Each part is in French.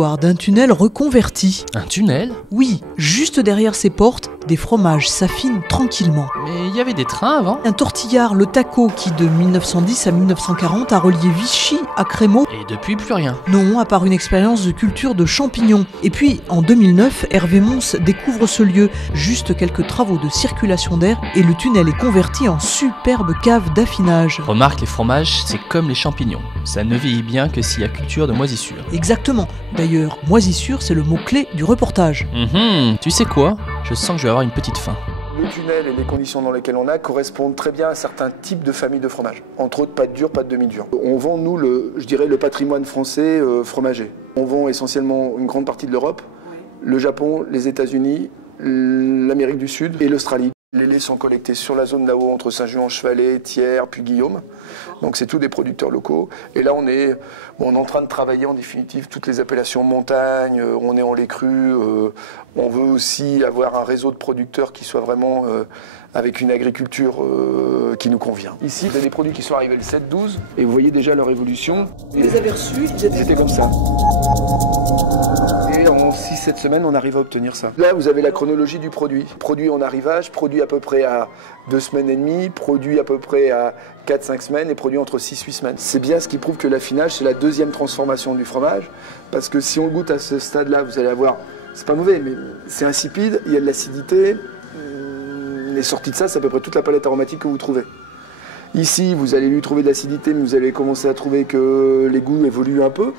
l'histoire d'un tunnel reconverti. Un tunnel? Oui, juste derrière ces portes, des fromages s'affinent tranquillement. Mais il y avait des trains avant? Un tortillard, le taco, qui de 1910 à 1940 a relié Vichy à Crémaud. Et depuis plus rien. Non, à part une expérience de culture de champignons. Et puis, en 2009, Hervé Mons découvre ce lieu. Juste quelques travaux de circulation d'air et le tunnel est converti en superbe cave d'affinage. Remarque, les fromages, c'est comme les champignons. Ça ne vieillit bien que s'il y a culture de moisissure. Exactement. D'ailleurs, moisissure, c'est le mot-clé du reportage. Tu sais quoi? Je sens que je vais avoir une petite faim. Le tunnel et les conditions dans lesquelles on a correspondent très bien à certains types de familles de fromage. Entre autres, pâte dure, pâte demi-dure. On vend, nous, le patrimoine français fromager. On vend essentiellement une grande partie de l'Europe, le Japon, les États-Unis, l'Amérique du Sud et l'Australie. Les laits sont collectés sur la zone là-haut, entre Saint-Jean-Chevalet, Thiers, puis Guillaume. Donc c'est tous des producteurs locaux. Et là, on est en train de travailler en définitive toutes les appellations montagne, on est en lait cru. On veut aussi avoir un réseau de producteurs qui soit vraiment avec une agriculture qui nous convient. Ici, il y a des produits qui sont arrivés le 7-12 et vous voyez déjà leur évolution. Vous les avez reçus, ils étaient comme ça. Et en 6-7 semaines, on arrive à obtenir ça. Là, vous avez la chronologie du produit. Produit en arrivage, produit à peu près à 2 semaines et demie, produit à peu près à 4-5 semaines et produit entre 6-8 semaines. C'est bien ce qui prouve que l'affinage, c'est la deuxième transformation du fromage. Parce que si on le goûte à ce stade-là, vous allez avoir, c'est pas mauvais, mais c'est insipide, il y a de l'acidité. Les sorties de ça, c'est à peu près toute la palette aromatique que vous trouvez. Ici, vous allez lui trouver de l'acidité, mais vous allez commencer à trouver que les goûts évoluent un peu.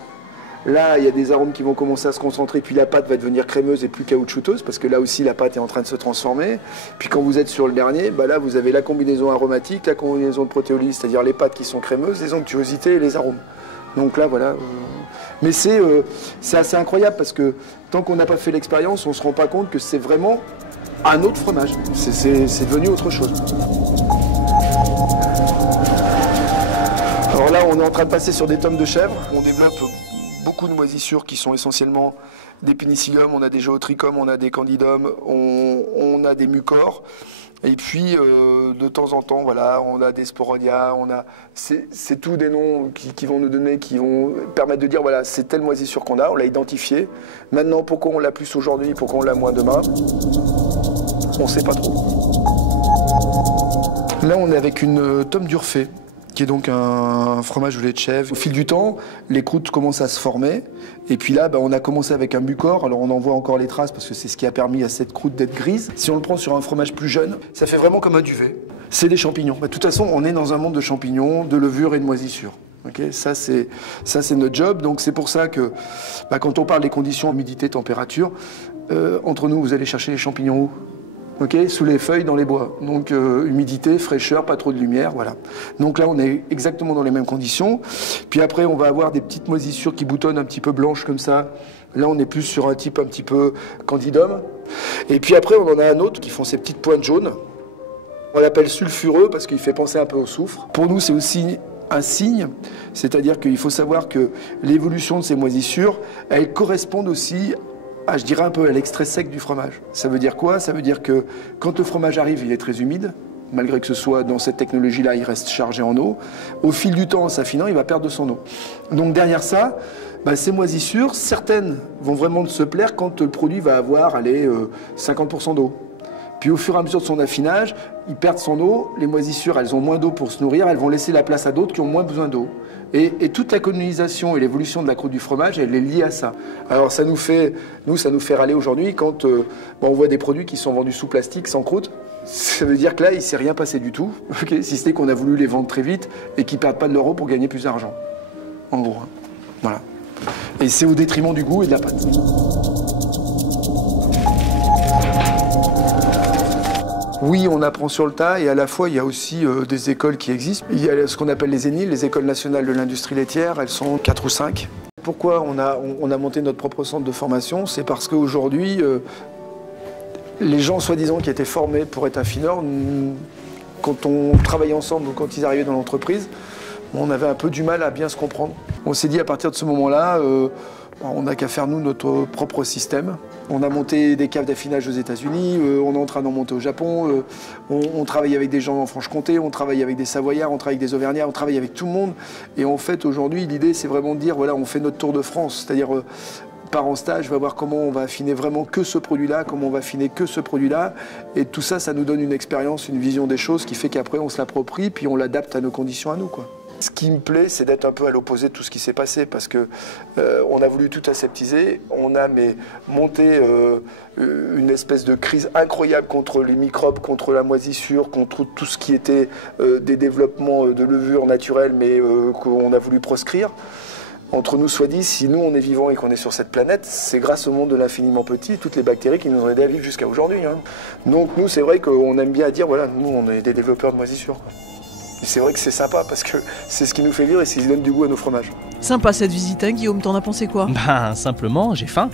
Là, il y a des arômes qui vont commencer à se concentrer, puis la pâte va devenir crémeuse et plus caoutchouteuse, parce que là aussi, la pâte est en train de se transformer. Puis quand vous êtes sur le dernier, là, vous avez la combinaison aromatique, la combinaison de protéolyse, c'est-à-dire les pâtes qui sont crémeuses, les onctuosités et les arômes. Donc là, voilà. Mais c'est assez incroyable, parce que tant qu'on n'a pas fait l'expérience, on ne se rend pas compte que c'est vraiment un autre fromage. C'est devenu autre chose. Alors là, on est en train de passer sur des tomes de chèvre. On développe beaucoup de moisissures qui sont essentiellement des pénicilliums, on a des géotrichums, on a des candidums, on a des mucors. Et puis, de temps en temps, voilà, on a des sporodia, c'est tous des noms qui vont nous donner, qui vont permettre de dire, voilà, c'est telle moisissure qu'on a, on l'a identifié. Maintenant, pourquoi on l'a plus aujourd'hui, pourquoi on l'a moins demain, on ne sait pas trop. Là, on est avec une tome d'Urfé, qui est donc un fromage au lait de chèvre. Au fil du temps, les croûtes commencent à se former. Et puis là, on a commencé avec un bucor. Alors on en voit encore les traces parce que c'est ce qui a permis à cette croûte d'être grise. Si on le prend sur un fromage plus jeune, ça fait vraiment comme un duvet. C'est des champignons. De toute façon, on est dans un monde de champignons, de levure et de moisissure. Okay, ça, c'est notre job. Donc c'est pour ça que quand on parle des conditions humidité, température, entre nous, vous allez chercher les champignons où ? Okay, sous les feuilles, dans les bois. Donc humidité, fraîcheur, pas trop de lumière, voilà. Donc là, on est exactement dans les mêmes conditions. Puis après, on va avoir des petites moisissures qui boutonnent un petit peu blanches comme ça. Là, on est plus sur un type un petit peu candidum. Et puis après, on en a un autre qui font ces petites pointes jaunes. On l'appelle sulfureux parce qu'il fait penser un peu au soufre. Pour nous, c'est aussi un signe, c'est-à-dire qu'il faut savoir que l'évolution de ces moisissures, elles correspondent aussi je dirais un peu à l'extrait sec du fromage. Ça veut dire quoi? Ça veut dire que quand le fromage arrive, il est très humide. Malgré que ce soit dans cette technologie-là, il reste chargé en eau. Au fil du temps, en s'affinant, il va perdre de son eau. Donc derrière ça, ces moisissures, certaines vont vraiment se plaire quand le produit va avoir 50% d'eau. Puis au fur et à mesure de son affinage, il perd son eau. Les moisissures, elles ont moins d'eau pour se nourrir. Elles vont laisser la place à d'autres qui ont moins besoin d'eau. Et toute la colonisation et l'évolution de la croûte du fromage, elle est liée à ça. Alors ça nous fait râler aujourd'hui quand on voit des produits qui sont vendus sous plastique, sans croûte. Ça veut dire que là, il ne s'est rien passé du tout, si ce n'est qu'on a voulu les vendre très vite et qu'ils ne perdent pas de l'euro pour gagner plus d'argent. En gros. Voilà. Et c'est au détriment du goût et de la pâte. Oui, on apprend sur le tas et à la fois, il y a aussi des écoles qui existent. Il y a ce qu'on appelle les ENIL, les écoles nationales de l'industrie laitière. Elles sont 4 ou 5. Pourquoi on a monté notre propre centre de formation? C'est parce qu'aujourd'hui, les gens soi-disant qui étaient formés pour être affineurs, quand on travaillait ensemble ou quand ils arrivaient dans l'entreprise, on avait un peu du mal à bien se comprendre. On s'est dit à partir de ce moment-là, on n'a qu'à faire nous notre propre système. On a monté des caves d'affinage aux États-Unis, on est en train d'en monter au Japon, on travaille avec des gens en Franche-Comté, on travaille avec des Savoyards, on travaille avec des Auvergnats, on travaille avec tout le monde. Et en fait, aujourd'hui, l'idée, c'est vraiment de dire, voilà, on fait notre tour de France. C'est-à-dire, part en stage, va voir comment on va affiner vraiment que ce produit-là, comment on va affiner que ce produit-là. Et tout ça, ça nous donne une expérience, une vision des choses qui fait qu'après, on se l'approprie, puis on l'adapte à nos conditions à nous, quoi. Ce qui me plaît, c'est d'être un peu à l'opposé de tout ce qui s'est passé, parce que on a voulu tout aseptiser, on a monté une espèce de crise incroyable contre les microbes, contre la moisissure, contre tout ce qui était des développements de levures naturelles, mais qu'on a voulu proscrire. Entre nous soit dit, si nous on est vivants et qu'on est sur cette planète, c'est grâce au monde de l'infiniment petit, toutes les bactéries qui nous ont aidés à vivre jusqu'à aujourd'hui. Hein. Donc nous, c'est vrai qu'on aime bien dire, voilà, nous on est des développeurs de moisissure, quoi. Et c'est vrai que c'est sympa parce que c'est ce qui nous fait vivre et c'est ce qui donne du goût à nos fromages. Sympa cette visite, hein, Guillaume, t'en as pensé quoi? Ben, simplement, j'ai faim.